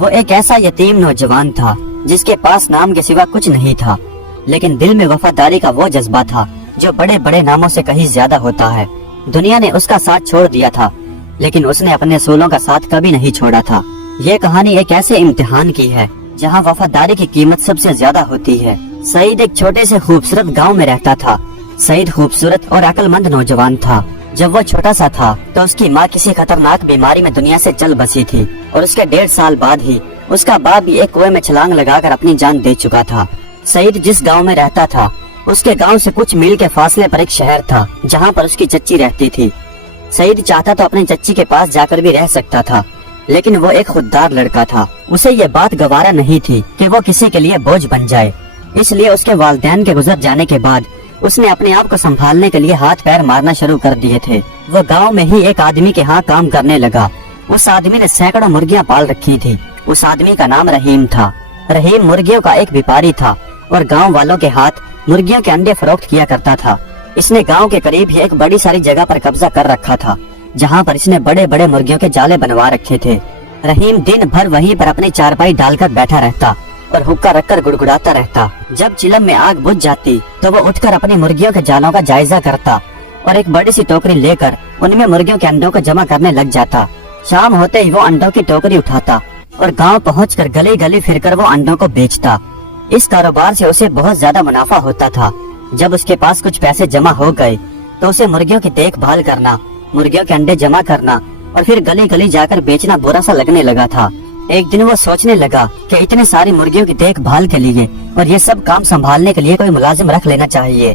وہ ایک ایسا یتیم نوجوان تھا جس کے پاس نام کے سوا کچھ نہیں تھا، لیکن دل میں وفاداری کا وہ جذبہ تھا جو بڑے بڑے ناموں سے کہیں زیادہ ہوتا ہے۔ دنیا نے اس کا ساتھ چھوڑ دیا تھا، لیکن اس نے اپنے اصولوں کا ساتھ کبھی نہیں چھوڑا تھا۔ یہ کہانی ایک ایسے امتحان کی ہے جہاں وفاداری کی قیمت سب سے زیادہ ہوتی ہے۔ سعید ایک چھوٹے سے خوبصورت گاؤں میں رہتا تھا۔ سعید خوبصورت اور عقل مند نوجوان تھا۔ جب وہ چھوٹا سا تھا تو اس کی ماں کسی خطرناک بیماری میں دنیا سے چل بسی تھی، اور اس کے 1.5 سال بعد ہی اس کا باپ بھی ایک کنویں میں چھلانگ لگا کر اپنی جان دے چکا تھا۔ سعید جس گاؤں میں رہتا تھا اس کے گاؤں سے کچھ میل کے فاصلے پر ایک شہر تھا جہاں پر اس کی چچی رہتی تھی۔ سعید چاہتا تو اپنی چچی کے پاس جا کر بھی رہ سکتا تھا، لیکن وہ ایک خوددار لڑکا تھا۔ اسے یہ بات گوارا نہیں تھی کہ وہ کسی کے لیے بوجھ بن جائے، اس لیے اس کے والدین کے گزر جانے کے بعد اس نے اپنے آپ کو سنبھالنے کے لیے ہاتھ پیر مارنا شروع کر دیے تھے۔ وہ گاؤں میں ہی ایک آدمی کے ہاں کام کرنے لگا۔ اس آدمی نے سینکڑوں مرغیاں پال رکھی تھی۔ اس آدمی کا نام رحیم تھا۔ رحیم مرغیوں کا ایک ویپاری تھا اور گاؤں والوں کے ہاتھ مرغیوں کے انڈے فروخت کیا کرتا تھا۔ اس نے گاؤں کے قریب ہی ایک بڑی ساری جگہ پر قبضہ کر رکھا تھا جہاں پر اس نے بڑے بڑے مرغیوں کے جالے بنوا رکھے تھے۔ رحیم دن بھر وہیں پر اپنی چارپائی ڈال کر بیٹھا رہتا اور حکا رکھ کر گڑگڑاتا رہتا۔ جب چلم میں آگ بجھ جاتی تو وہ اٹھ کر اپنی مرغیوں کے جالوں کا جائزہ کرتا اور ایک بڑی سی ٹوکری لے کر ان میں مرغیوں کے انڈوں کو جمع کرنے لگ جاتا۔ شام ہوتے ہی وہ انڈوں کی ٹوکری اٹھاتا اور گاؤں پہنچ کر گلی گلی پھر کر وہ انڈوں کو بیچتا۔ اس کاروبار سے اسے بہت زیادہ منافع ہوتا تھا۔ جب اس کے پاس کچھ پیسے جمع ہو گئے تو اسے مرغیوں کی دیکھ بھال کرنا، مرغیوں کے انڈے جمع کرنا اور پھر گلی گلی جا کر بیچنا برا سا لگنے لگا تھا۔ ایک دن وہ سوچنے لگا کہ اتنے ساری مرغیوں کی دیکھ بھال کے لیے اور یہ سب کام سنبھالنے کے لیے کوئی ملازم رکھ لینا چاہیے۔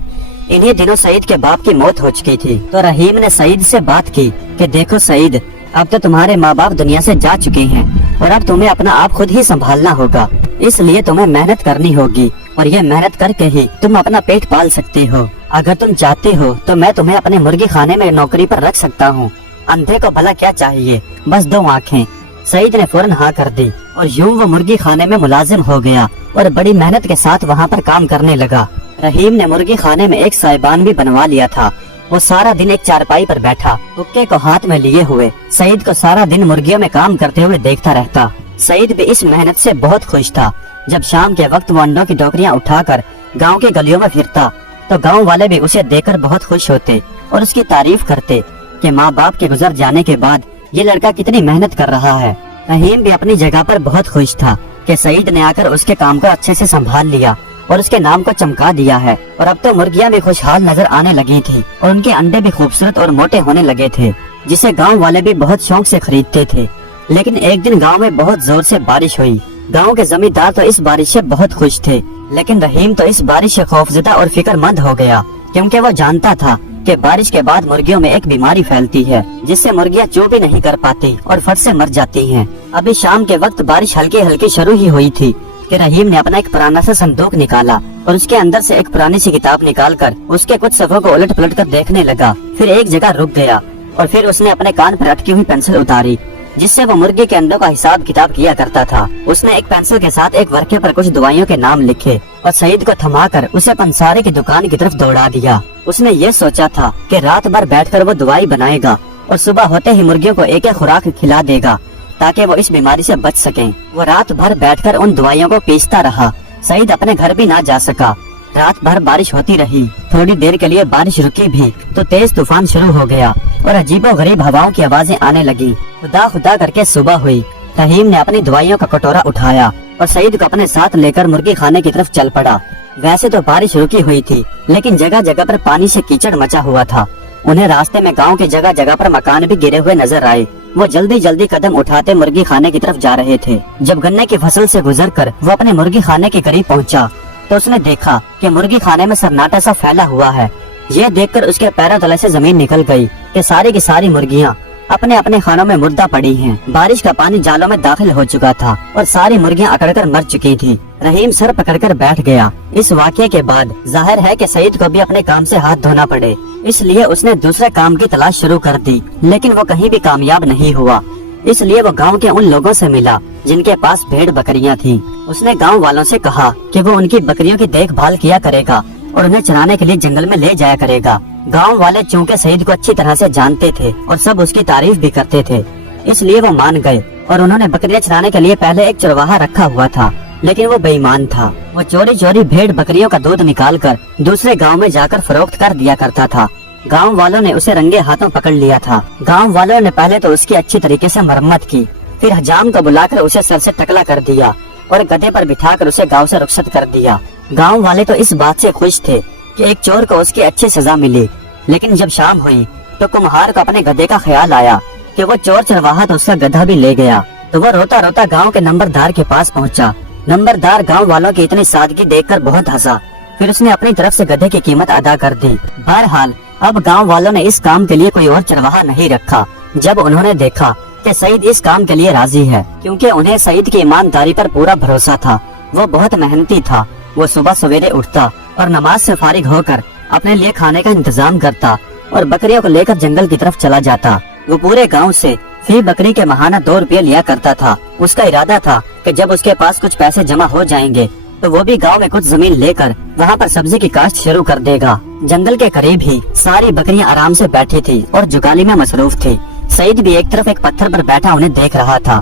انہی دنوں سعید کے باپ کی موت ہو چکی تھی، تو رحیم نے سعید سے بات کی کہ دیکھو سعید، اب تو تمہارے ماں باپ دنیا سے جا چکے ہیں اور اب تمہیں اپنا آپ خود ہی سنبھالنا ہوگا، اس لیے تمہیں محنت کرنی ہوگی اور یہ محنت کر کے ہی تم اپنا پیٹ پال سکتے ہو۔ اگر تم چاہتے ہو تو میں تمہیں اپنے مرغی خانے میں نوکری پر رکھ سکتا ہوں۔ اندھے کو بھلا کیا چاہیے، بس 2 آنکھیں۔ سعید نے فوراً ہاں کر دی اور یوں وہ مرغی خانے میں ملازم ہو گیا اور بڑی محنت کے ساتھ وہاں پر کام کرنے لگا۔ رحیم نے مرغی خانے میں ایک سائبان بھی بنوا لیا تھا۔ وہ سارا دن ایک چارپائی پر بیٹھا حقے کو ہاتھ میں لیے ہوئے سعید کو سارا دن مرغیوں میں کام کرتے ہوئے دیکھتا رہتا۔ سعید بھی اس محنت سے بہت خوش تھا۔ جب شام کے وقت وہ انڈوں کی ٹوکریاں اٹھا کر گاؤں کی گلیوں میں پھرتا تو گاؤں والے بھی اسے دیکھ کر بہت خوش ہوتے اور اس کی تعریف کرتے کہ ماں باپ کے گزر جانے کے بعد یہ لڑکا کتنی محنت کر رہا ہے۔ رحیم بھی اپنی جگہ پر بہت خوش تھا کہ سعید نے آ کر اس کے کام کو اچھے سے سنبھال لیا اور اس کے نام کو چمکا دیا ہے، اور اب تو مرغیاں بھی خوشحال نظر آنے لگی تھی اور ان کے انڈے بھی خوبصورت اور موٹے ہونے لگے تھے، جسے گاؤں والے بھی بہت شوق سے خریدتے تھے۔ لیکن ایک دن گاؤں میں بہت زور سے بارش ہوئی۔ گاؤں کے زمیندار تو اس بارش سے بہت خوش تھے، لیکن رحیم تو اس بارش سے خوفزدہ اور فکر مند ہو گیا، کیونکہ وہ جانتا تھا کہ بارش کے بعد مرغیوں میں ایک بیماری پھیلتی ہے جس سے مرغیاں چو بھی نہیں کر پاتی اور فٹ سے مر جاتی ہیں۔ ابھی شام کے وقت بارش ہلکی ہلکی شروع ہی ہوئی تھی کہ رحیم نے اپنا ایک پرانا سا صندوق نکالا اور اس کے اندر سے ایک پرانی سی کتاب نکال کر اس کے کچھ صفحوں کو الٹ پلٹ کر دیکھنے لگا۔ پھر ایک جگہ رک گیا اور پھر اس نے اپنے کان پر اٹکی ہوئی پینسل اتاری جس سے وہ مرغی کے انڈوں کا حساب کتاب کیا کرتا تھا۔ اس نے ایک پینسل کے ساتھ ایک ورقے پر کچھ دوائیوں کے نام لکھے اور سعید کو تھما کر اسے پنساری کی دکان کی طرف دوڑا دیا۔ اس نے یہ سوچا تھا کہ رات بھر بیٹھ کر وہ دوائی بنائے گا اور صبح ہوتے ہی مرغیوں کو ایک ایک خوراک کھلا دے گا تاکہ وہ اس بیماری سے بچ سکیں۔ وہ رات بھر بیٹھ کر ان دوائیوں کو پیستا رہا۔ سعید اپنے گھر بھی نہ جا سکا۔ رات بھر بارش ہوتی رہی۔ تھوڑی دیر کے لیے بارش رکی بھی تو تیز طوفان شروع ہو گیا اور عجیب و غریب ہواؤں کی آوازیں آنے لگی۔ خدا خدا کر کے صبح ہوئی۔ رحیم نے اپنی دوائیوں کا کٹورا اٹھایا اور سعید کو اپنے ساتھ لے کر مرغی خانے کی طرف چل پڑا۔ ویسے تو بارش رکی ہوئی تھی، لیکن جگہ جگہ پر پانی سے کیچڑ مچا ہوا تھا۔ انہیں راستے میں گاؤں کی جگہ جگہ پر مکان بھی گرے ہوئے نظر آئے۔ وہ جلدی جلدی قدم اٹھاتے مرغی خانے کی طرف جا رہے تھے۔ جب گنے کی فصل سے گزر کر وہ اپنے مرغی خانے کے قریب پہنچا تو اس نے دیکھا کہ مرغی خانے میں سناٹا سا پھیلا ہوا ہے۔ یہ دیکھ کر اس کے پیروں تلے سے زمین نکل گئی کہ ساری کی ساری مرغیاں اپنے اپنے خانوں میں مردہ پڑی ہیں۔ بارش کا پانی جالوں میں داخل ہو چکا تھا اور ساری مرغیاں اکڑ کر مر چکی تھی۔ رحیم سر پکڑ کر بیٹھ گیا۔ اس واقعے کے بعد ظاہر ہے کہ سعید کو بھی اپنے کام سے ہاتھ دھونا پڑے، اس لیے اس نے دوسرے کام کی تلاش شروع کر دی، لیکن وہ کہیں بھی کامیاب نہیں ہوا۔ اس لیے وہ گاؤں کے ان لوگوں سے ملا جن کے پاس بھیڑ بکریاں تھیں۔ اس نے گاؤں والوں سے کہا کہ وہ ان کی بکریوں کی دیکھ بھال کیا کرے گا اور انہیں چرانے کے لیے جنگل میں لے جایا کرے گا۔ گاؤں والے چونکہ سعید کو اچھی طرح سے جانتے تھے اور سب اس کی تعریف بھی کرتے تھے، اس لیے وہ مان گئے और उन्होंने बकरियां चराने के लिए पहले एक चरवाहा रखा हुआ था, लेकिन वो बेईमान था। वो चोरी चोरी भेड़ बकरियों का दूध निकाल कर दूसरे गाँव में जाकर फरोख्त कर दिया करता था। गाँव वालों ने उसे रंगे हाथों पकड़ लिया था। गाँव वालों ने पहले तो उसकी अच्छी तरीके से मरम्मत की, फिर हजाम को बुलाकर उसे सर से टकला कर दिया और गधे पर बिठाकर उसे गाँव से रुखसत कर दिया। गाँव वाले तो इस बात से खुश थे कि एक चोर को उसकी अच्छी सजा मिली, लेकिन जब शाम हुई तो कुम्हार को अपने गधे का ख्याल आया कि वो चोर चरवाहा तो उसका गधा भी ले गया। तो वो रोता रोता गांव के नंबरदार के पास पहुंचा। नंबरदार गांव वालों की इतनी सादगी देखकर बहुत हंसा, फिर उसने अपनी तरफ से गधे की कीमत अदा कर दी। बहरहाल अब गांव वालों ने इस काम के लिए कोई और चरवाहा नहीं रखा। जब उन्होंने देखा कि सईद इस काम के लिए राजी है, क्योंकि उन्हें सईद की ईमानदारी पर पूरा भरोसा था। वो बहुत मेहनती था। वो सुबह सवेरे उठता और नमाज से फारिग होकर अपने लिए खाने का इंतजाम करता और बकरियों को लेकर जंगल की तरफ चला जाता। वो पूरे गांव से फी बकरी के महाना 2 रुपये लिया करता था। उसका इरादा था कि जब उसके पास कुछ पैसे जमा हो जाएंगे तो वो भी गांव में कुछ जमीन लेकर वहां पर सब्जी की काश्त शुरू कर देगा। जंगल के करीब ही सारी बकरियां आराम से बैठी थी और जुगाली में मसरूफ थी। सईद भी एक तरफ एक पत्थर पर बैठा उन्हें देख रहा था।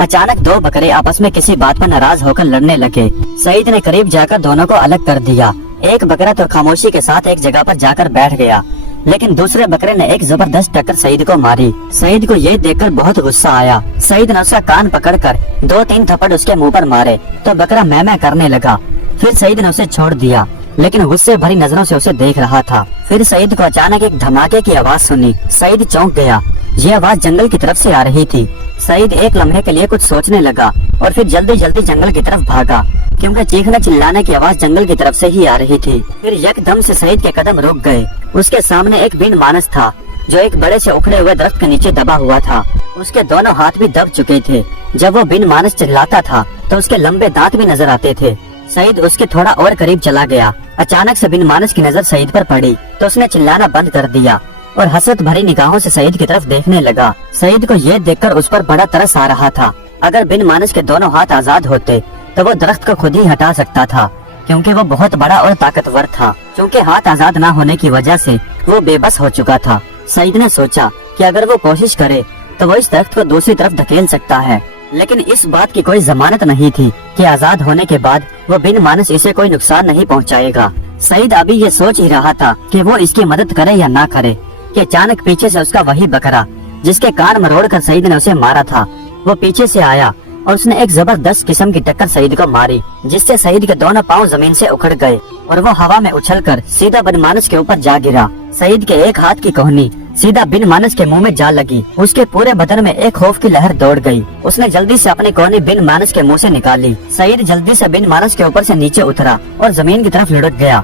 अचानक 2 बकरे आपस में किसी बात पर नाराज होकर लड़ने लगे। सईद ने करीब जाकर दोनों को अलग कर दिया। एक बकरा तो खामोशी के साथ एक जगह पर जाकर बैठ गया, लेकिन दूसरे बकरे ने एक जबरदस्त टक्कर सईद को मारी। सईद को ये देखकर बहुत गुस्सा आया। सईद ने उसका कान पकड़कर 2-3 थप्पड़ उसके मुंह पर मारे तो बकरा मैं करने लगा। फिर सईद ने उसे छोड़ दिया, लेकिन गुस्से भरी नजरों से उसे देख रहा था। फिर सईद को अचानक एक धमाके की आवाज सुनी। सईद चौंक गया। ये आवाज जंगल की तरफ से आ रही थी। सईद एक लम्हे के लिए कुछ सोचने लगा और फिर जल्दी जल्दी जंगल की तरफ भागा, क्योंकि चीखने चिल्लाने की आवाज जंगल की तरफ से ही आ रही थी। फिर एकदम से सईद के कदम रुक गए। उसके सामने एक बिन मानस था जो एक बड़े से उखड़े हुए दरख्त के नीचे दबा हुआ था। उसके दोनों हाथ भी दब चुके थे। जब वो बिन मानस चिल्लाता था तो उसके लंबे दांत भी नजर आते थे। सईद उसके थोड़ा और करीब चला गया। अचानक से बिन मानस की नजर सईद पर पड़ी तो उसने चिल्लाना बंद कर दिया और हसरत भरी निगाहों से सईद की तरफ देखने लगा। सईद को ये देखकर उस पर बड़ा तरस आ रहा था। अगर बिन मानस के दोनों हाथ आजाद होते तो वो दरख्त को खुद ही हटा सकता था, क्योंकि वो बहुत बड़ा और ताकतवर था। क्योंकि हाथ आजाद न होने की वजह से वो बेबस हो चुका था। सईद ने सोचा कि अगर वो कोशिश करे तो वो इस दरख्त को दूसरी तरफ धकेल सकता है, लेकिन इस बात की कोई जमानत नहीं थी कि आजाद होने के बाद वो बिन मानस इसे कोई नुकसान नहीं पहुंचाएगा। सईद अभी ये सोच ही रहा था कि वो इसकी मदद करे या ना करे कि अचानक पीछे से उसका वही बकरा जिसके कान मरोड़ कर सईद ने उसे मारा था, वो पीछे से आया और उसने एक जबरदस्त किस्म की टक्कर सईद को मारी, जिससे सईद के दोनों पांव जमीन से उखड़ गए और वो हवा में उछलकर सीधा बिन मानस के ऊपर जा गिरा। सईद के एक हाथ की कोहनी सीधा बिन मानस के मुंह में जा लगी। उसके पूरे बदन में एक खौफ की लहर दौड़ गई। उसने जल्दी से अपनी कोहनी बिन मानस के मुंह से निकाली। सईद जल्दी से बिन मानस के ऊपर से नीचे उतरा और जमीन की तरफ लुढ़क गया।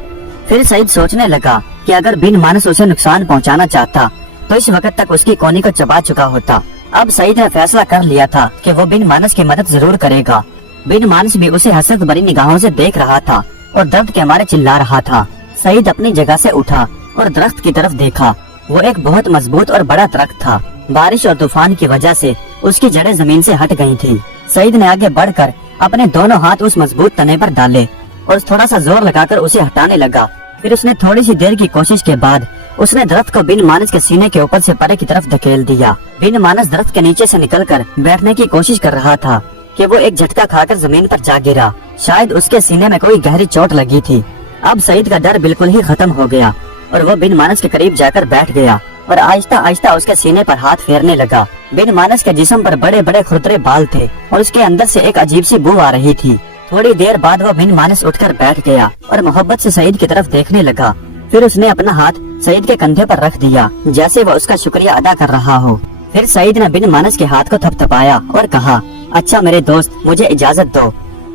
फिर सईद सोचने लगा कि अगर बिन मानस उसे नुकसान पहुंचाना चाहता तो इस वक्त तक उसकी कोहनी को चबा चुका होता। अब सईद ने फैसला कर लिया था कि वो बिन मानस की मदद जरूर करेगा। बिन मानस भी उसे हसरत भरी निगाहों से देख रहा था और दर्द के मारे चिल्ला रहा था। सईद अपनी जगह से उठा और दरख्त की तरफ देखा। वो एक बहुत मजबूत और बड़ा दरख्त था। बारिश और तूफान की वजह से उसकी जड़ें जमीन से हट गई थी। सईद ने आगे बढ़कर अपने दोनों हाथ उस मजबूत तने पर डाले और थोड़ा सा जोर लगाकर उसे हटाने लगा। फिर उसने थोड़ी सी देर की कोशिश के बाद उसने दरख्त को बिन मानस के सीने के ऊपर से परे की तरफ धकेल दिया। बिन मानस दरख्त के नीचे से निकलकर बैठने की कोशिश कर रहा था कि वो एक झटका खाकर जमीन पर जा गिरा। शायद उसके सीने में कोई गहरी चोट लगी थी। अब सईद का डर बिल्कुल ही खत्म हो गया और वो बिन मानस के करीब जाकर बैठ गया और आहिस्ता आहिस्ता उसके सीने पर हाथ फेरने लगा। बिन मानस के जिस्म पर बड़े बड़े खुरदरे बाल थे और उसके अंदर से एक अजीब सी बू आ रही थी। थोड़ी देर बाद वो बिन मानस उठकर बैठ गया और मोहब्बत से सईद की तरफ देखने लगा। फिर उसने अपना हाथ सईद के कंधे पर रख दिया, जैसे वो उसका शुक्रिया अदा कर रहा हो। फिर सईद ने बिन मानस के हाथ को थपथपाया और कहा, अच्छा मेरे दोस्त, मुझे इजाजत दो।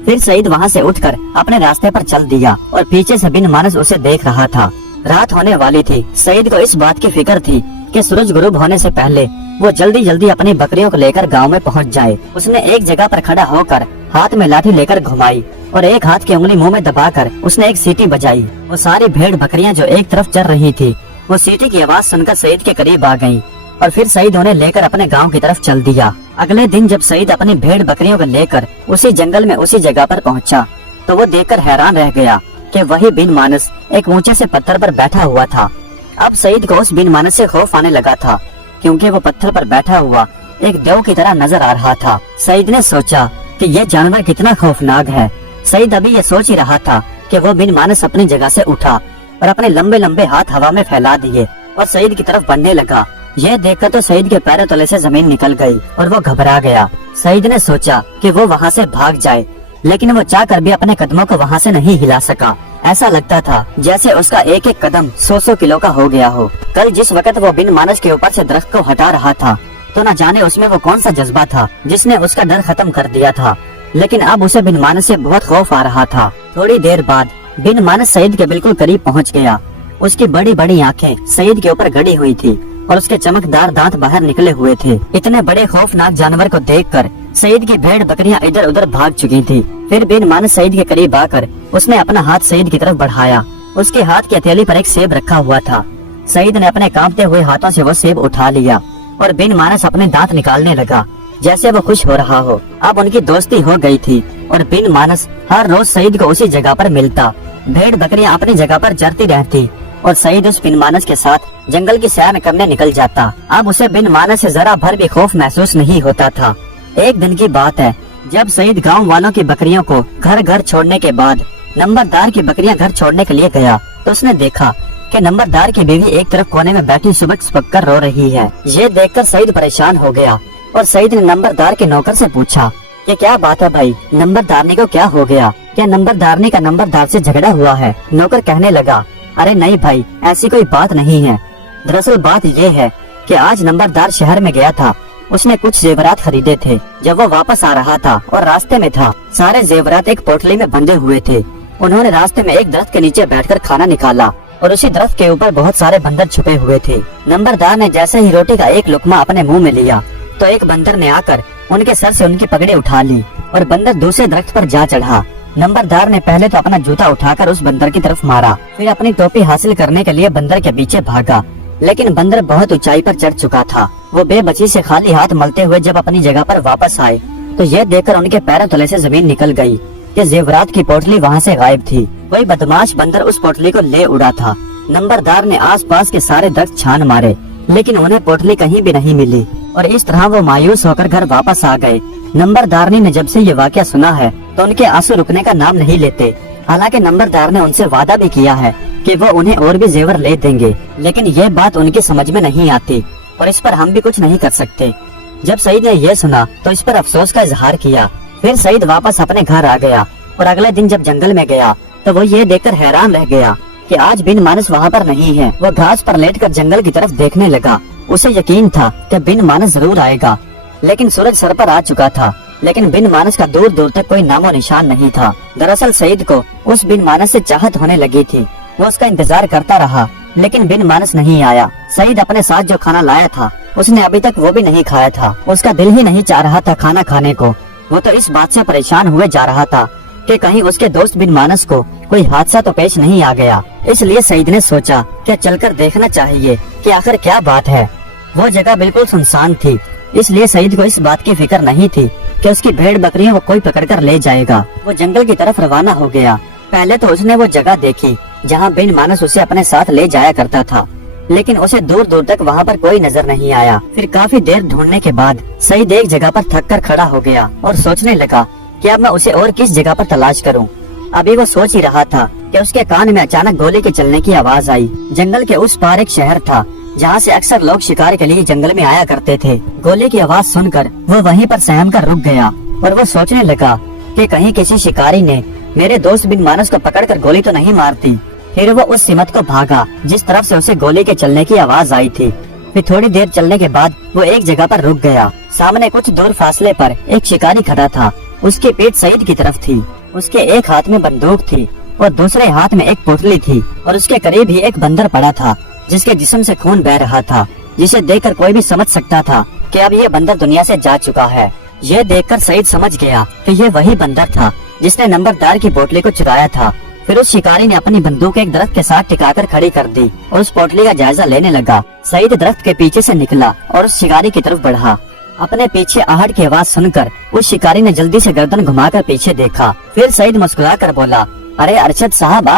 फिर सईद वहाँ से उठकर अपने रास्ते पर चल दिया और पीछे से बिन मानस उसे देख रहा था। रात होने वाली थी। सईद को इस बात की फिक्र थी कि सूरज गुरूब होने से पहले वो जल्दी जल्दी अपनी बकरियों को लेकर गांव में पहुंच जाए। उसने एक जगह पर खड़ा होकर हाथ में लाठी लेकर घुमाई और एक हाथ की उंगली मुंह में दबाकर उसने एक सीटी बजाई। वो सारी भेड़ बकरियां जो एक तरफ चल रही थी वो सीटी की आवाज सुनकर सईद के करीब आ गईं और फिर सईद उन्हें लेकर अपने गांव की तरफ चल दिया। अगले दिन जब सईद अपनी भेड़ बकरियों को लेकर उसी जंगल में उसी जगह पर पहुंचा तो वो देखकर हैरान रह गया कि वही बिन मानस एक ऊंचे से पत्थर पर बैठा हुआ था। अब सईद को उस बिन मानस से खौफ आने लगा था, क्योंकि वो पत्थर पर बैठा हुआ एक देव की तरह नजर आ रहा था। सईद ने सोचा कि यह जानवर कितना खौफनाक है। सईद अभी ये सोच ही रहा था कि वो बिन मानस अपनी जगह से उठा और अपने लंबे लंबे हाथ हवा में फैला दिए और सईद की तरफ बढ़ने लगा। यह देखकर तो सईद के पैरों तले से जमीन निकल गई और वो घबरा गया। सईद ने सोचा कि वो वहाँ से भाग जाए, लेकिन वो चाहकर भी अपने कदमों को वहाँ से नहीं हिला सका। ऐसा लगता था जैसे उसका एक एक कदम 100 किलो का हो गया हो। कल जिस वक्त वो बिन मानस के ऊपर से दरख्त को हटा रहा था, तो न जाने उसमें वो कौन सा जज्बा था जिसने उसका डर खत्म कर दिया था, लेकिन अब उसे बिन मानस से बहुत खौफ आ रहा था। थोड़ी देर बाद बिन मानस सईद के बिल्कुल करीब पहुंच गया। उसकी बड़ी बड़ी आंखें सईद के ऊपर गड़ी हुई थी और उसके चमकदार दांत बाहर निकले हुए थे। इतने बड़े खौफनाक जानवर को देखकर सईद की भेड़ बकरियां इधर उधर भाग चुकी थी। फिर बिन मानस सईद के करीब आकर उसने अपना हाथ सईद की तरफ बढ़ाया। उसके हाथ की हथेली पर एक सेब रखा हुआ था। सईद ने अपने कांपते हुए हाथों से वो सेब उठा लिया और बिन मानस अपने दांत निकालने लगा जैसे वो खुश हो रहा हो। अब उनकी दोस्ती हो गई थी और बिन मानस हर रोज सईद को उसी जगह पर मिलता। भेड़ बकरियां अपनी जगह पर चरती रहती और सईद उस बिन मानस के साथ जंगल की सैर करने निकल जाता। अब उसे बिन मानस से जरा भर भी खौफ महसूस नहीं होता था। एक दिन की बात है, जब सईद गांव वालों की बकरियों को घर घर छोड़ने के बाद नंबरदार की बकरियां घर छोड़ने के लिए गया, तो उसने देखा कि नंबरदार की बीवी एक तरफ कोने में बैठी सुबक सुबक कर रो रही है। ये देखकर सईद परेशान हो गया और सईद ने नंबरदार के नौकर से पूछा कि क्या बात है भाई, नंबरदारनी को क्या हो गया? क्या नंबरदारनी का नंबरदार से झगड़ा हुआ है? नौकर कहने लगा, अरे नहीं भाई, ऐसी कोई बात नहीं है। दरअसल बात ये है कि आज नंबरदार शहर में गया था। उसने कुछ जेवरात खरीदे थे। जब वो वापस आ रहा था और रास्ते में था, सारे जेवरात एक पोटली में बंधे हुए थे। उन्होंने रास्ते में एक दरख्त के नीचे बैठकर खाना निकाला और उसी दरख्त के ऊपर बहुत सारे बंदर छुपे हुए थे। नंबरदार ने जैसे ही रोटी का एक लुकमा अपने मुंह में लिया, तो एक बंदर ने आकर उनके सर से उनकी पगड़ी उठा ली और बंदर दूसरे दरख्त पर जा चढ़ा। नंबरदार ने पहले तो अपना जूता उठाकर उस बंदर की तरफ मारा, फिर अपनी टोपी हासिल करने के लिए बंदर के पीछे भागा, लेकिन बंदर बहुत ऊंचाई पर चढ़ चुका था। वो बेबसी से खाली हाथ मलते हुए जब अपनी जगह पर वापस आए, तो यह देखकर उनके पैरों तले से जमीन निकल गई कि जेवरात की पोटली वहाँ से गायब थी। कोई बदमाश बंदर उस पोटली को ले उड़ा था। नंबरदार ने आसपास के सारे दरख्त छान मारे, लेकिन उन्हें पोटली कहीं भी नहीं मिली और इस तरह वो मायूस होकर घर वापस आ गए। नंबरदारनी ने जब से ये वाकया सुना है, तो उनके आंसू रुकने का नाम नहीं लेते। हालांकि नंबरदार ने उनसे वादा भी किया है कि वो उन्हें और भी जेवर ले देंगे, लेकिन ये बात उनकी समझ में नहीं आती और इस पर हम भी कुछ नहीं कर सकते। जब सईद ने यह सुना तो इस पर अफसोस का इजहार किया। फिर सईद वापस अपने घर आ गया और अगले दिन जब जंगल में गया, तो वो ये देखकर हैरान रह गया कि आज बिन मानस वहाँ पर नहीं है। वो घास पर लेटकर जंगल की तरफ देखने लगा। उसे यकीन था कि बिन मानस जरूर आएगा, लेकिन सूरज सर पर आ चुका था, लेकिन बिन मानस का दूर दूर तक कोई नामो निशान नहीं था। दरअसल सईद को उस बिन मानस से चाहत होने लगी थी। वो उसका इंतजार करता रहा, लेकिन बिन मानस नहीं आया। सईद अपने साथ जो खाना लाया था, उसने अभी तक वो भी नहीं खाया था। उसका दिल ही नहीं चाह रहा था खाना खाने को। वो तो इस बात से परेशान हुए जा रहा था कि कहीं उसके दोस्त बिन मानस को कोई हादसा तो पेश नहीं आ गया। इसलिए सईद ने सोचा कि चलकर देखना चाहिए कि आखिर क्या बात है। वो जगह बिल्कुल सुनसान थी, इसलिए सईद को इस बात की फिक्र नहीं थी कि उसकी भेड़ बकरियों को कोई पकड़कर ले जाएगा। वो जंगल की तरफ रवाना हो गया। पहले तो उसने वो जगह देखी जहाँ बिन मानस उसे अपने साथ ले जाया करता था, लेकिन उसे दूर दूर तक वहाँ पर कोई नजर नहीं आया। फिर काफी देर ढूंढने के बाद सईद एक जगह पर थक कर खड़ा हो गया और सोचने लगा कि अब मैं उसे और किस जगह पर तलाश करूं। अभी वो सोच ही रहा था कि उसके कान में अचानक गोली के चलने की आवाज आई। जंगल के उस पार एक शहर था जहाँ से अक्सर लोग शिकार के लिए जंगल में आया करते थे। गोली की आवाज सुनकर वो वहीं पर सहम कर रुक गया और वो सोचने लगा कि कहीं किसी शिकारी ने मेरे दोस्त बिन मानस को पकड़कर गोली तो नहीं मारती। फिर वो उस सिमत को भागा जिस तरफ से उसे गोली के चलने की आवाज आई थी। फिर थोड़ी देर चलने के बाद वो एक जगह पर रुक गया। सामने कुछ दूर फासले पर एक शिकारी खड़ा था। उसकी पीठ सईद की तरफ थी। उसके एक हाथ में बंदूक थी और दूसरे हाथ में एक पोटली थी और उसके करीब ही एक बंदर पड़ा था जिसके जिस्म से खून बह रहा था, जिसे देखकर कोई भी समझ सकता था कि अब ये बंदर दुनिया से जा चुका है। ये देखकर सईद समझ गया कि ये वही बंदर था जिसने नंबरदार की पोटली को चुराया था। फिर उस शिकारी ने अपनी बंदूक एक दरख्त के साथ टिकाकर खड़ी कर दी और उस पोटली का जायजा लेने लगा। सईद दरख्त के पीछे से निकला और उस शिकारी की तरफ बढ़ा। अपने पीछे आहट की आवाज सुनकर उस शिकारी ने जल्दी से गर्दन घुमाकर पीछे देखा। फिर सईद मुस्कुराकर बोला, अरे अरशद साहब,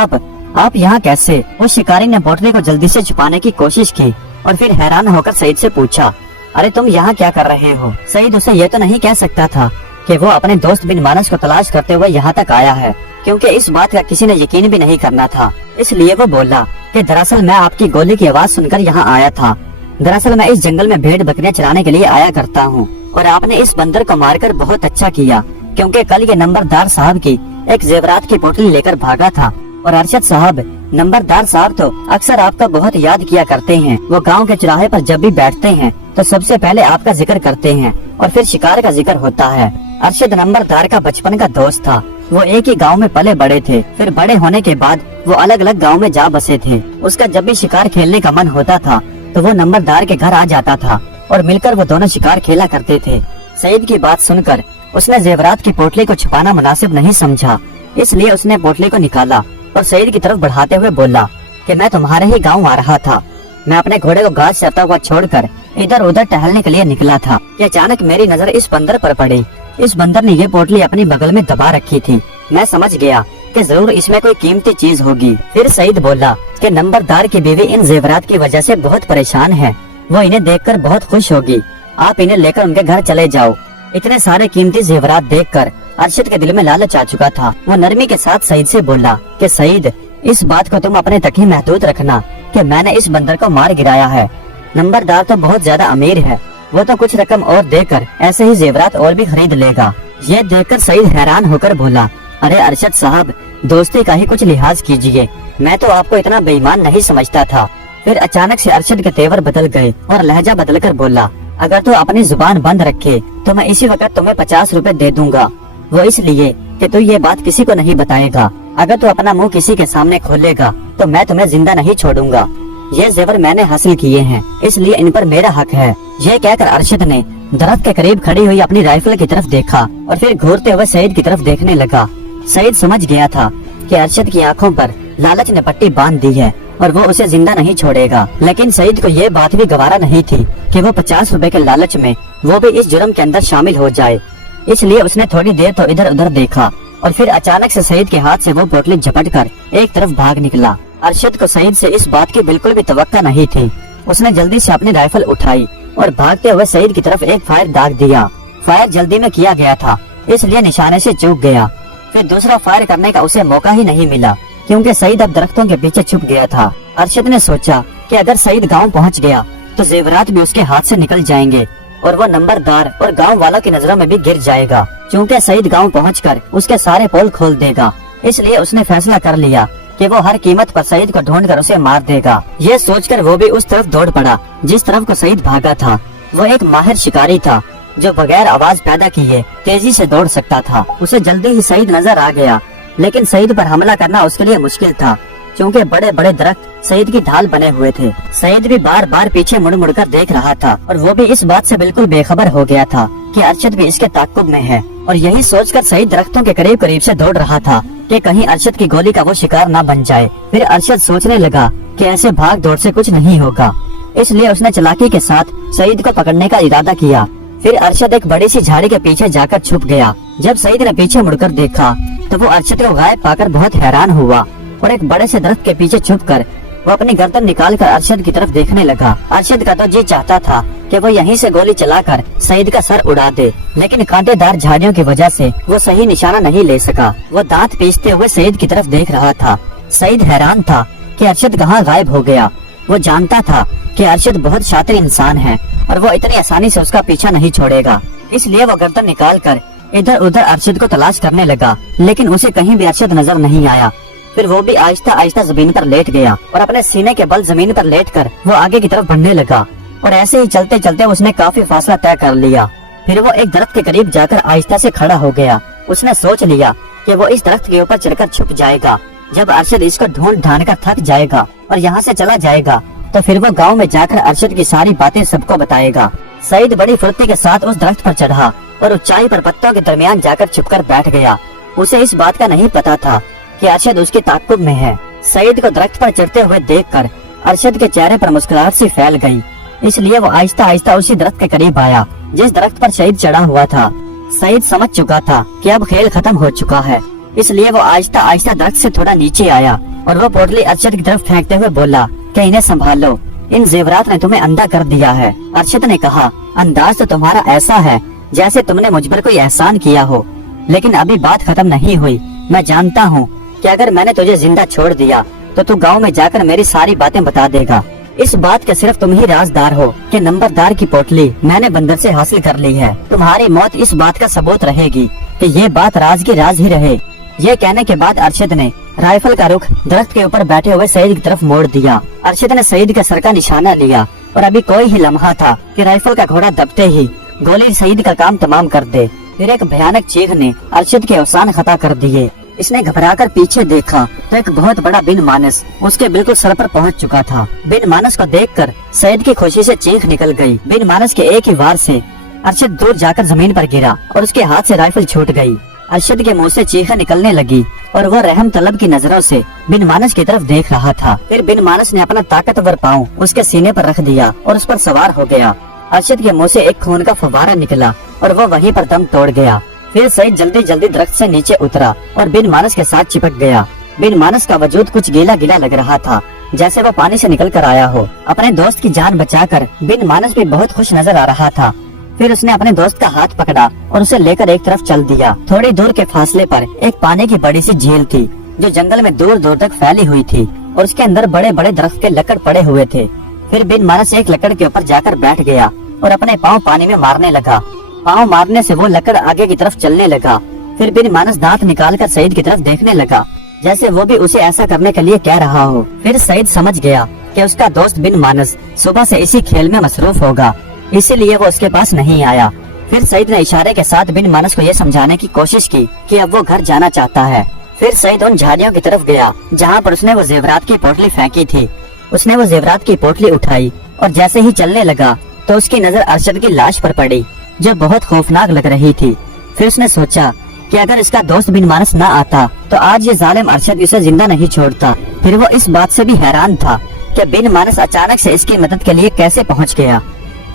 आप यहाँ कैसे? उस शिकारी ने पोटली को जल्दी से छुपाने की कोशिश की और फिर हैरान होकर सईद से पूछा, अरे तुम यहाँ क्या कर रहे हो? सईद उसे ये तो नहीं कह सकता था कि वो अपने दोस्त बिन मानस को तलाश करते हुए यहाँ तक आया है, क्योंकि इस बात का किसी ने यकीन भी नहीं करना था। इसलिए वो बोला कि दरअसल मैं आपकी गोली की आवाज सुनकर यहाँ आया था। दरअसल मैं इस जंगल में भेड़ बकरियां चराने के लिए आया करता हूँ, और आपने इस बंदर को मारकर बहुत अच्छा किया, क्योंकि कल ये नंबरदार साहब की एक जेवरात की पोटली लेकर भागा था। और अरशद साहब, नंबरदार साहब तो अक्सर आपका बहुत याद किया करते हैं। वो गांव के चौराहे पर जब भी बैठते हैं तो सबसे पहले आपका जिक्र करते हैं और फिर शिकार का जिक्र होता है। अरशद नंबरदार का बचपन का दोस्त था। वो एक ही गांव में पले बड़े थे। फिर बड़े होने के बाद वो अलग अलग गांव में जा बसे थे। उसका जब भी शिकार खेलने का मन होता था तो वो नंबरदार के घर आ जाता था और मिलकर वो दोनों शिकार खेला करते थे। सईद की बात सुनकर उसने जेवरात की पोटली को छुपाना मुनासिब नहीं समझा, इसलिए उसने पोटली को निकाला और सईद की तरफ बढ़ाते हुए बोला कि मैं तुम्हारे ही गांव आ रहा था। मैं अपने घोड़े को घास चरता हुआ छोड़कर इधर उधर टहलने के लिए निकला था कि अचानक मेरी नजर इस बंदर पर पड़ी। इस बंदर ने ये पोटली अपनी बगल में दबा रखी थी। मैं समझ गया कि जरूर इसमें कोई कीमती चीज होगी। फिर सईद बोला कि नंबरदार की बीवी इन जेवरात की वजह से बहुत परेशान है। वो इन्हें देखकर बहुत खुश होगी। आप इन्हें लेकर उनके घर चले जाओ। इतने सारे कीमती जेवरात देखकर अरशद के दिल में लालच आ चुका था। वो नरमी के साथ सईद से बोला कि सईद, इस बात को तुम अपने तक ही महदूद रखना कि मैंने इस बंदर को मार गिराया है। नंबरदार तो बहुत ज्यादा अमीर है, वो तो कुछ रकम और देकर ऐसे ही जेवरात और भी खरीद लेगा। ये देखकर सईद हैरान होकर बोला, अरे अरशद साहब, दोस्ती का ही कुछ लिहाज कीजिए। मैं तो आपको इतना बेईमान नहीं समझता था। फिर अचानक से अरशद के तेवर बदल गए और लहजा बदलकर बोला, अगर तू अपनी जुबान बंद रखे तो मैं इसी वक्त तुम्हें 50 रुपए दे दूंगा। वो इसलिए कि तू ये बात किसी को नहीं बताएगा। अगर तू अपना मुंह किसी के सामने खोलेगा तो मैं तुम्हें जिंदा नहीं छोड़ूंगा। ये जेवर मैंने हासिल किए हैं, इसलिए इन पर मेरा हक है। ये कहकर अरशद ने दरख्त के करीब खड़ी हुई अपनी राइफल की तरफ देखा और फिर घूरते हुए सईद की तरफ देखने लगा। सईद समझ गया था कि अरशद की आंखों पर लालच ने पट्टी बांध दी है और वो उसे जिंदा नहीं छोड़ेगा। लेकिन सईद को ये बात भी गवारा नहीं थी कि वो 50 रुपए के लालच में वो भी इस जुर्म के अंदर शामिल हो जाए। इसलिए उसने थोड़ी देर तो इधर उधर देखा और फिर अचानक से सईद के हाथ से वो बोतली झपट कर एक तरफ भाग निकला। अरशद को सईद से इस बात की बिल्कुल भी तवक्का नहीं थी। उसने जल्दी से अपनी राइफल उठाई और भागते हुए सईद की तरफ एक फायर दाग दिया। फायर जल्दी में किया गया था, इसलिए निशाने से चूक गया। फिर दूसरा फायर करने का उसे मौका ही नहीं मिला, क्योंकि सईद अब दरख्तों के पीछे छुप गया था। अरशद ने सोचा कि अगर सईद गांव पहुंच गया तो जेवरात भी उसके हाथ से निकल जाएंगे और वो नंबरदार और गांव वालों की नजरों में भी गिर जाएगा, क्योंकि सईद गांव पहुंचकर उसके सारे पोल खोल देगा। इसलिए उसने फैसला कर लिया कि वो हर कीमत पर सईद को ढूंढकर उसे मार देगा। ये सोचकर वो भी उस तरफ दौड़ पड़ा जिस तरफ को सईद भागा था। वो एक माहिर शिकारी था जो बगैर आवाज पैदा किए तेजी से दौड़ सकता था। उसे जल्दी ही सईद नजर आ गया, लेकिन सईद पर हमला करना उसके लिए मुश्किल था, क्योंकि बड़े बड़े दरख्त सईद की ढाल बने हुए थे। सईद भी बार बार पीछे मुड़ मुड़ कर देख रहा था और वो भी इस बात से बिल्कुल बेखबर हो गया था कि अरशद भी इसके ताक़ुब में है। और यही सोचकर सईद दरख्तों के करीब करीब से दौड़ रहा था कि कहीं अरशद की गोली का वो शिकार न बन जाए। फिर अरशद सोचने लगा कि ऐसे भाग दौड़ से कुछ नहीं होगा, इसलिए उसने चालाकी के साथ सईद को पकड़ने का इरादा किया। फिर अरशद एक बड़ी सी झाड़ी के पीछे जाकर छुप गया। जब सईद ने पीछे मुड़कर देखा तो वो अरशद को गायब पाकर बहुत हैरान हुआ और एक बड़े से दरख्त के पीछे छुपकर वो अपनी गर्दन निकालकर अरशद की तरफ देखने लगा। अरशद का तो जी चाहता था कि वो यहीं से गोली चलाकर सईद का सर उड़ा दे, लेकिन कांटेदार झाड़ियों की वजह से वो सही निशाना नहीं ले सका। वो दांत पीसते हुए सईद की तरफ देख रहा था। सईद हैरान था कि अरशद कहाँ गायब हो गया। वो जानता था कि अरशद बहुत शातिर इंसान है और वो इतनी आसानी से उसका पीछा नहीं छोड़ेगा। इसलिए वो गर्दन निकाल कर इधर उधर अरशद को तलाश करने लगा, लेकिन उसे कहीं भी अरशद नजर नहीं आया। फिर वो भी आहिस्ता आहिस्ता जमीन पर लेट गया और अपने सीने के बल जमीन पर लेटकर वो आगे की तरफ बढ़ने लगा। और ऐसे ही चलते चलते उसने काफी फासला तय कर लिया। फिर वो एक दरख्त के करीब जाकर आहिस्ता से खड़ा हो गया। उसने सोच लिया कि वो इस दरख्त के ऊपर चढ़कर छुप जाएगा। जब अरशद इसको ढूंढ ढांड कर थक जाएगा और यहाँ से चला जाएगा तो फिर वो गाँव में जाकर अरशद की सारी बातें सबको बताएगा। सईद बड़ी फुर्ती के साथ उस दरख्त पर चढ़ा और ऊंचाई पर पत्तों के दरमियान जाकर छुपकर बैठ गया। उसे इस बात का नहीं पता था कि अरशद उसके ताक़ुब में है। सईद को दरख्त पर चढ़ते हुए देखकर अरशद के चेहरे पर मुस्कुराहट सी फैल गई, इसलिए वो आहिस्ता आहिस्ता उसी दरख्त के करीब आया जिस दरख्त पर सईद चढ़ा हुआ था। सईद समझ चुका था कि अब खेल खत्म हो चुका है, इसलिए वो आहिस्ता आहिस्ता दरख्त से थोड़ा नीचे आया और वो पोटली अरशद की तरफ फेंकते हुए बोला कि इन्हें संभालो, इन जेवरात ने तुम्हें अंधा कर दिया है। अरशद ने कहा, अंदाज तो तुम्हारा ऐसा है जैसे तुमने मुझ पर कोई एहसान किया हो, लेकिन अभी बात खत्म नहीं हुई। मैं जानता हूँ कि अगर मैंने तुझे जिंदा छोड़ दिया तो तू गाँव में जाकर मेरी सारी बातें बता देगा। इस बात के सिर्फ तुम ही राजदार हो कि नंबरदार की पोटली मैंने बंदर से हासिल कर ली है। तुम्हारी मौत इस बात का सबूत रहेगी कि ये बात राज की राज ही रहे। ये कहने के बाद अरशद ने राइफल का रुख दरख्त के ऊपर बैठे हुए सईद की तरफ मोड़ दिया। अरशद ने सईद के सर का निशाना लिया और अभी कोई ही लम्हा था कि राइफल का घोड़ा दबते ही गोली सईद का काम तमाम कर दे। फिर एक भयानक चीख ने अरशद के अवसान खता कर दिए। इसने घबराकर पीछे देखा तो एक बहुत बड़ा बिन मानस उसके बिल्कुल सर पर पहुंच चुका था। बिन मानस को देखकर सईद की खुशी से चीख निकल गई। बिन मानस के एक ही वार से अरशद दूर जाकर जमीन पर गिरा और उसके हाथ से राइफल छूट गई। अरशद के मुंह से चीखें निकलने लगी और वह रहम तलब की नजरों से बिन मानस की तरफ देख रहा था। फिर बिन मानस ने अपना ताकतवर पाँव उसके सीने पर रख दिया और उस पर सवार हो गया। अरशद के मुंह से एक खून का फव्वारा निकला और वह वहीं पर दम तोड़ गया। फिर सईद जल्दी जल्दी दरख्त से नीचे उतरा और बिन मानस के साथ चिपक गया। बिन मानस का वजूद कुछ गीला गीला लग रहा था, जैसे वह पानी से निकल कर आया हो। अपने दोस्त की जान बचाकर बिन मानस भी बहुत खुश नजर आ रहा था। फिर उसने अपने दोस्त का हाथ पकड़ा और उसे लेकर एक तरफ चल दिया। थोड़ी दूर के फासले पर एक पानी की बड़ी सी झील थी जो जंगल में दूर दूर तक फैली हुई थी और उसके अंदर बड़े बड़े दरख्त के लकड़ पड़े हुए थे। फिर बिन मानस एक लकड़ के ऊपर जाकर बैठ गया और अपने पाँव पानी में मारने लगा। पाँव मारने से वो लकड़ आगे की तरफ चलने लगा। फिर बिन मानस दांत निकालकर सईद की तरफ देखने लगा, जैसे वो भी उसे ऐसा करने के लिए कह रहा हो। फिर सईद समझ गया कि उसका दोस्त बिन मानस सुबह से इसी खेल में मसरूफ होगा, इसीलिए वो उसके पास नहीं आया। फिर सईद ने इशारे के साथ बिन मानस को ये समझाने की कोशिश की कि अब वो घर जाना चाहता है। फिर सईद उन झाड़ियों की तरफ गया जहाँ पर उसने वो जेवरात की पोटली फेंकी थी। उसने वो जेवरात की पोटली उठाई और जैसे ही चलने लगा तो उसकी नजर अरशद की लाश पर पड़ी जो बहुत खौफनाक लग रही थी। फिर उसने सोचा कि अगर इसका दोस्त बिन मानस न आता तो आज ये जालिम अरशद इसे जिंदा नहीं छोड़ता। फिर वो इस बात से भी हैरान था कि बिन मानस अचानक से इसकी मदद के लिए कैसे पहुंच गया।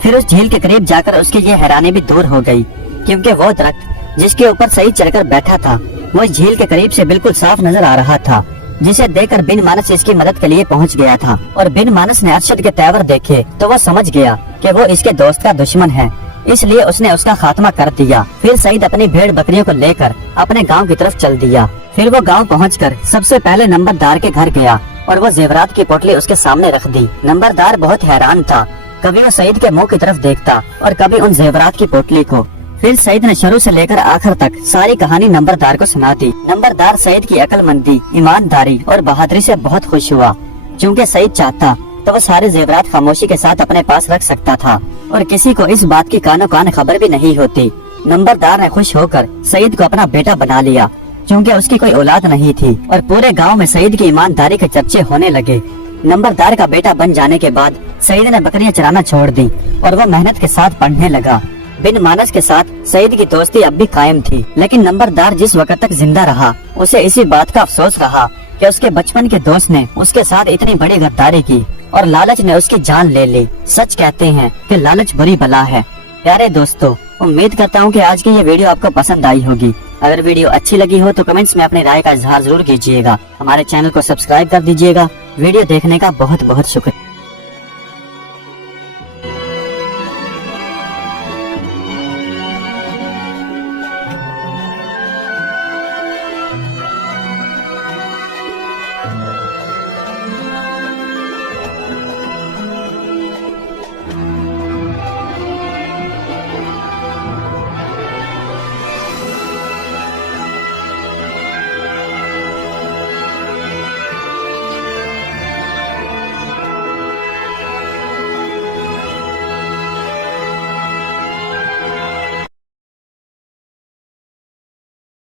फिर उस झील के करीब जाकर उसकी ये हैरानी भी दूर हो गई, क्योंकि वो दरख्त जिसके ऊपर सईद चढ़कर बैठा था वो झील के करीब से बिल्कुल साफ नजर आ रहा था, जिसे देखकर बिन मानस इसकी मदद के लिए पहुंच गया था। और बिन मानस ने अरशद के तेवर देखे तो वो समझ गया कि वो इसके दोस्त का दुश्मन है, इसलिए उसने उसका खात्मा कर दिया। फिर सईद अपनी भेड़ बकरियों को लेकर अपने गांव की तरफ चल दिया। फिर वो गांव पहुंचकर सबसे पहले नंबरदार के घर गया और वो जेवरात की पोटली उसके सामने रख दी। नंबरदार बहुत हैरान था, कभी वो सईद के मुंह की तरफ देखता और कभी उन जेवरात की पोटली को। फिर सईद ने शुरू से लेकर आखिर तक सारी कहानी नंबरदार को सुना दी। नंबरदार सईद की अक्लमंदी, ईमानदारी और बहादुरी से बहुत खुश हुआ। चूँकि सईद चाहता तो वो सारे जेवरात खामोशी के साथ अपने पास रख सकता था और किसी को इस बात की कानो कान खबर भी नहीं होती। नंबरदार ने खुश होकर सईद को अपना बेटा बना लिया, क्योंकि उसकी कोई औलाद नहीं थी और पूरे गांव में सईद की ईमानदारी के चर्चे होने लगे। नंबरदार का बेटा बन जाने के बाद सईद ने बकरियां चराना छोड़ दी और वो मेहनत के साथ पढ़ने लगा। बिन मानस के साथ सईद की दोस्ती अब भी कायम थी, लेकिन नंबरदार जिस वक्त तक जिंदा रहा उसे इसी बात का अफसोस रहा कि उसके बचपन के दोस्त ने उसके साथ इतनी बड़ी गद्दारी की और लालच ने उसकी जान ले ली। सच कहते हैं कि लालच बुरी बला है। प्यारे दोस्तों, उम्मीद करता हूँ कि आज की ये वीडियो आपको पसंद आई होगी। अगर वीडियो अच्छी लगी हो तो कमेंट्स में अपनी राय का इजहार जरूर कीजिएगा। हमारे चैनल को सब्सक्राइब कर दीजिएगा। वीडियो देखने का बहुत बहुत शुक्रिया।